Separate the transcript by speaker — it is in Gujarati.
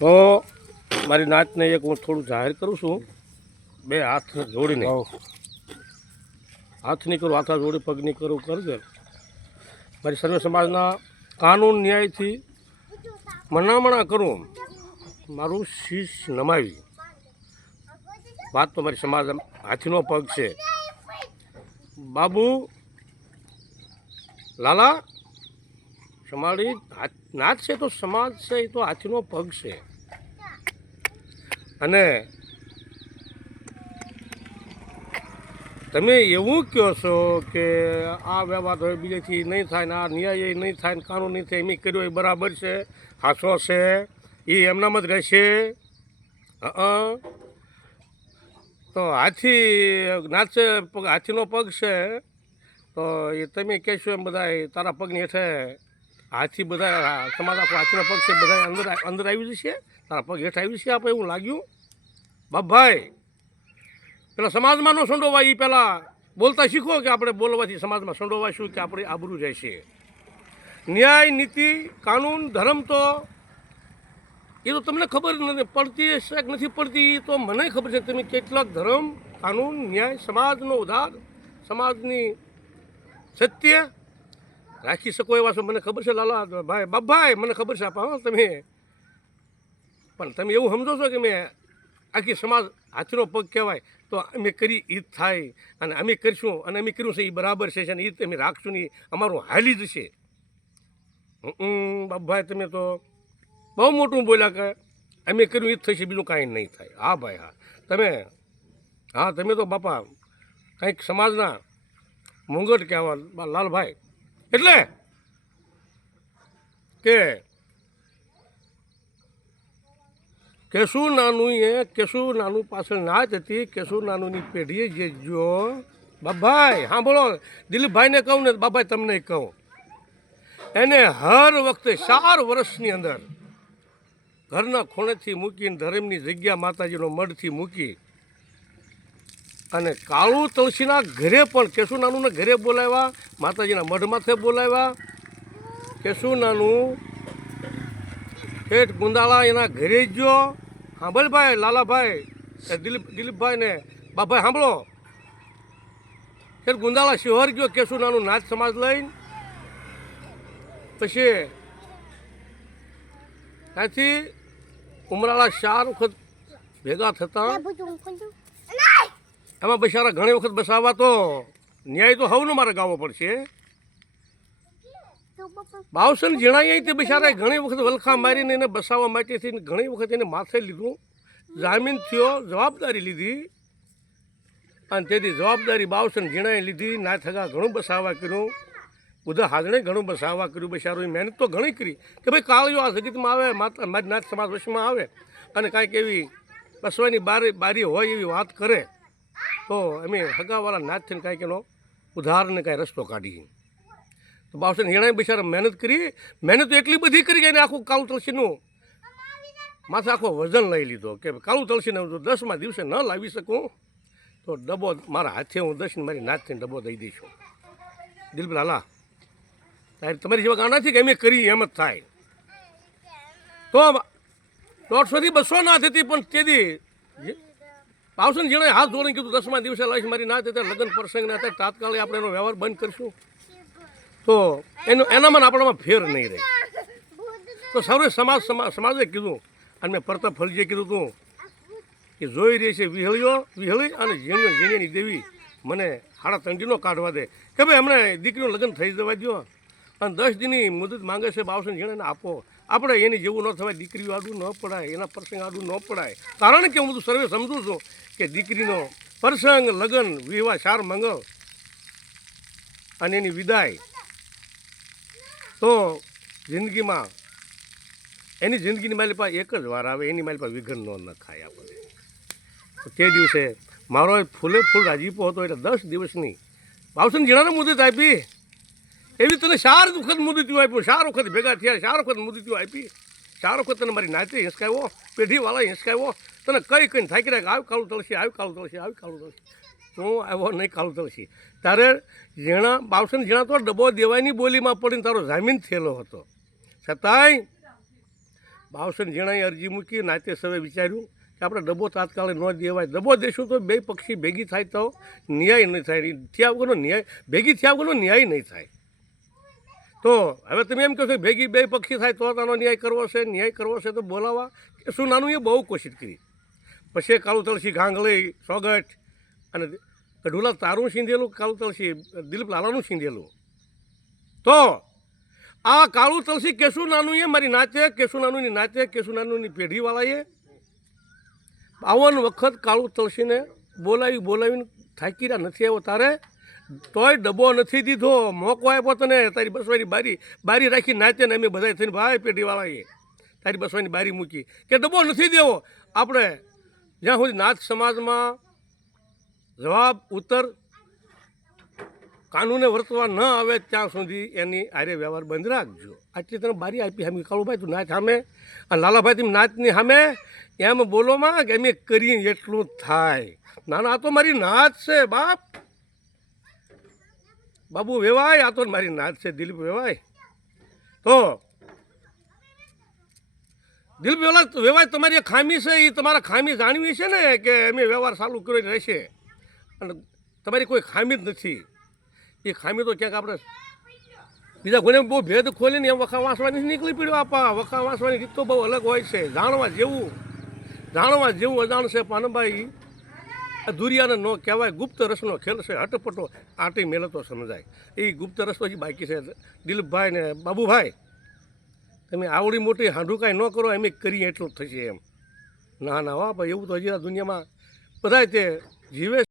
Speaker 1: તો મારી નાચને એક હું થોડું જાહેર કરું છું. બે હાથ જોડીને. હાથ નહીં કરું હાથા જોડી પગ નહીં કરું કરજે મારી સર્વે સમાજના કાનૂન ન્યાયથી મનામણા કરું. મારું શીશ નમાવી. વાત તો મારી સમાજ હાથીનો પગ છે. બાબુ લાલા હાથ- નાચ છે તો સમાજ છે, એ તો હાથીનો પગ છે. અને તમે એવું કહો છો કે આ વ્યવહાર હવે બીજેથી નહીં થાય ને આ ન્યાય નહીં થાય ને કાનૂન નહીં થાય, એમ કર્યો એ બરાબર છે હાસો છે, એ એમનામાં જ રહેશે? હં તો હાથી નાચે હાથીનો પગ છે, તો એ તમે કહેશો એમ બધા તારા પગની હેઠે હાથી બધા આખો હાથીનો પગ છે બધા અંદર અંદર આવી જશે? તારા પગ હેઠ આવી છે આપણે એવું લાગ્યું? બાપભાઈ પેલા સમાજમાં ન સંડોવાય એ પહેલાં બોલતા શીખો કે આપણે બોલવાથી સમાજમાં સંડોવાશું કે આપણે આબરૂ જાય છે ન્યાય, નીતિ, કાનૂન, ધર્મ તો એ તો તમને ખબર નથી, પડતી હશે કે નથી પડતી, એ તો મને ખબર છે. તમે કેટલાક ધર્મ, કાનૂન, ન્યાય, સમાજનો ઉધાર, સમાજની સત્ય રાખી શકો એવા છો? મને ખબર છે, લાલા, ભાઈ બાપભાઈ મને ખબર છે, આપા તમે. પણ તમે એવું સમજો છો કે મેં આખી સમાજ હાથીનો પગ કહેવાય, તો અમે કરી ઈદ થાય, અને અમે કરીશું, અને અમે કર્યું છે એ બરાબર છે અને એ તમે રાખશું નહીં અમારું હાલી જશે બાપભાઈ તમે તો બહુ મોટું બોલ્યા કે અમે કર્યું એ જ થશે, બીજું કાંઈ નહીં થાય. હા, ભાઈ, હા. તમે હા, તમે તો બાપા, કંઈક સમાજના મુંગટ કહેવા, લાલભાઈ એટલે કે કેશું નાનું એ કેશું નાનું પાછળ નાચ હતી કેશું નાનુંની પેઢીએ જે જો બાભાઈ હા બોલો દિલીપભાઈને કહું ને બાભાઈ તમને કહું. એને હર વખતે ચાર વર્ષની અંદર ઘરના ખૂણેથી મૂકીને ધર્મની જગ્યા માતાજીનો મઢથી મૂકી અને કાળુ તુલસીના ઘરે પણ કેશુ નાનુંને ઘરે બોલાવ્યા, માતાજીના મઢ માથે બોલાવ્યા. કેશુ નાનું ઠેઠ ગુંદાળા એના ઘરે જ ગયો. સાંભળભાઈ લાલાભાઈ દિલીપ, દિલીપભાઈ ને બાભાઈ સાંભળો ઠેઠ ગુંદાળા શિહર ગયો, કેશુ નાનું નાચ સમાજ લઈને. પછી ત્યાંથી ઉમરાળા ચાર વખત ભેગા થતા. એમાં બિચારા ઘણી વખત બસાવવા તો ન્યાય તો હવનો મારે ગાવો પડશે. બાવસન જણાય તે બિચારાએ ઘણી વખત વલખા મારીને એને બસાવવા માટેથી ઘણી વખત એને માથે લીધું. જામીન થયો, જવાબદારી લીધી. અને તેથી જવાબદારી બાવસન જીણાએ લીધી. ના થગા ઘણું બસાવવા કર્યું. બધા હાજણે ઘણું બસાવવા કર્યું. બિચારોએ મહેનત તો ઘણી કરી. કે ભાઈ કાળીઓ આ જગતમાં આવે મારી નાથ સમાજ વશમાં આવે. અને કાંઈક એવી બસવાની બારી બારી હોય એવી વાત કરે. તો અમે હગાવાળા નાથથી કાંઈક એનો ઉધારને કાંઈ રસ્તો કાઢીએ. તો બાવસન હિણાએ બિચારા મહેનત કરી, મહેનત એટલી બધી કરી ગઈ એને આખું કાળું તુલસીનું માથે આખો વજન લઈ લીધો. કે કાળું તુલસીને હું દસમાં દિવસે ન લાવી શકું. તો ડબ્બો મારા હાથે હું દસને મારી નાથથી ડબ્બો દઈ દઈશું. દિલબલ હાલા તમારી જેવા ગાંડાથી કે અમે કરી એમ જ થાય. તો દોઢસોથી બસો ના થતી, પણ તેથી પાવસન જેણે હાથ ધોરણ કીધું, દસમા દિવસે લાવીશ મારી ના ત્યારે લગ્ન પ્રસંગ ના થાય, તાત્કાલિક આપણે એનો વ્યવહાર બંધ કરીશું. તો એનો, એનામાં આપણામાં ફેર નહીં રહે. તો સૌરે સમાજ સમા- સમાજે કીધું, અને મેં પરતા ફલજીએ કીધું તું કે જોઈ રહી છે વિહળીઓ, વિહળી અને ઝીણીઓ, ઝીણીની દેવી, મને હાડા તંગીનો કાઢવા દે. કે ભાઈ, હમણાં દીકરીનું લગ્ન થઈ જવા દો અને દસ દિનની મુદત માંગે છે, બાવસન ઝીણાને આપો. આપણે એની જેવું ન થવાય, દીકરીઓ આડું ન પડાય, એના પ્રસંગ આડું ન પડાય. કારણ કે હું બધું સર્વે સમજું છું કે દીકરીનો પ્રસંગ, લગ્ન, વિવાહ ચાર મંગળ અને એની વિદાય, તો જિંદગીમાં એની જિંદગીની મારી પાસે એક જ વાર આવે, એની મારી પાસે વિઘન ન ખાય આપણે તો દિવસે મારો ફૂલે ફૂલ રાજીપો હતો, એટલે દસ દિવસની. બાવસન જીણાને મુદત આપી? એવી તને ચાર વખત મુદતીઓ આપ્યું ચાર વખત ભેગા થયા ચાર વખત મુદતીઓ આપી. ચાર વખત તને મારી નાચે હિંસકાવ્યો, પેઢીવાળા હિંસકાવ્યો. તને કઈ કઈ થાકી રહ્યા આવ કાળું તળસી આવ કાળું તળસી આવ કાળું તળસી હું આવ્યો નહીં કાળું તળસી તારે ઝીણા, બાવસન ઝીણા તો ડબ્બો દેવાયની બોલીમાં પડીને તારો જામીન થયેલો હતો. છતાંય બાવસન ઝીણાએ અરજી મૂકી, નાતે સવે વિચાર્યું કે આપણે ડબ્બો તાત્કાલે ન દેવાય. ડબ્બો દેશું તો બે પક્ષી ભેગી થાય તો ન્યાય નહીં થાય. થયા વગરનો ન્યાય, ભેગી થયા વગરનો ન્યાય નહીં થાય. તો હવે તમે એમ કહો કે ભેગી બે પક્ષી થાય તો તાનો ન્યાય કરવો છે, ન્યાય કરવો છે તો બોલાવા. કે શું નાનું એ બહુ કોશિશ કરી. પછી કાળુ તળસી ઘાંઘલી સોગઠ અને કઢુલા તારું સીંધેલું કાળુ તળસી દિલીપ લાલાનું સીંધેલું. તો આ કાળુ તલસી કેશુ નાનું એ મારી નાચે કેશુ નાનુંની નાચે કેશુ નાનુંની પેઢીવાળાએ બાવન વખત કાળુ તલસીને બોલાવી, બોલાવીને થાકી રહ્યા નથી આવ્યો તારે તોય ડબ્બો નથી દીધો. મોકો આપ્યો તને. તારી બસવાની બારી બારી રાખી નાચે ને અમે બધા થઈને ભાઈ પેઢીવાળાએ તારી બસવાની બારી મૂકી. કે ડબ્બો નથી દેવો? આપણે જ્યાં સુધી નાથ સમાજમાં જવાબ, ઉત્તર કાનૂને વર્તવા ન આવે ત્યાં સુધી એની આરે વ્યવહાર બંધ રાખજો. આટલી તને બારી આપી હમી. કાળુભાઈ, તું નાચ સામે અને લાલાભાઈ તમે નાચની સામે એમ બોલોમાં કે અમે કરીએ એટલું થાય. ના ના આ તો મારી નાચ છે, બાપ. બાબુ વેવાય, આ તો મારી નાદ છે, દિલીપ વેવાય. તો દિલીપ વેલા વેવાય તમારી ખામી છે એ તમારા ખામી જાણવી છે ને કે અમે વ્યવહાર ચાલુ કર્યો રહેશે. અને તમારી કોઈ ખામી જ નથી. એ ખામી તો ક્યાંક આપણે બીજા કોઈને બહુ ભેદ ખોલીને એમ વખા વાંસવાની નીકળી પડ્યો આપા. વખા વાંસવાની રીત તો બહુ અલગ હોય છે. જાણવા જેવું જાણવા જેવું અજાણ છે પાનભાઈ દુરિયાને ન કહેવાય, ગુપ્ત રસનો ખેલ છે, હટપટો આંટી મેલે તો સમજાય. એ ગુપ્ત રસ પછી બાકી છે. દિલીપભાઈ ને બાબુભાઈ, તમે આવડી મોટી હાંડુકાઈ ન કરો એમ કરીએ એટલું જ થશે એમ. ના ના, હો ભાઈ એવું તો હજી દુનિયામાં બધાય તે જીવે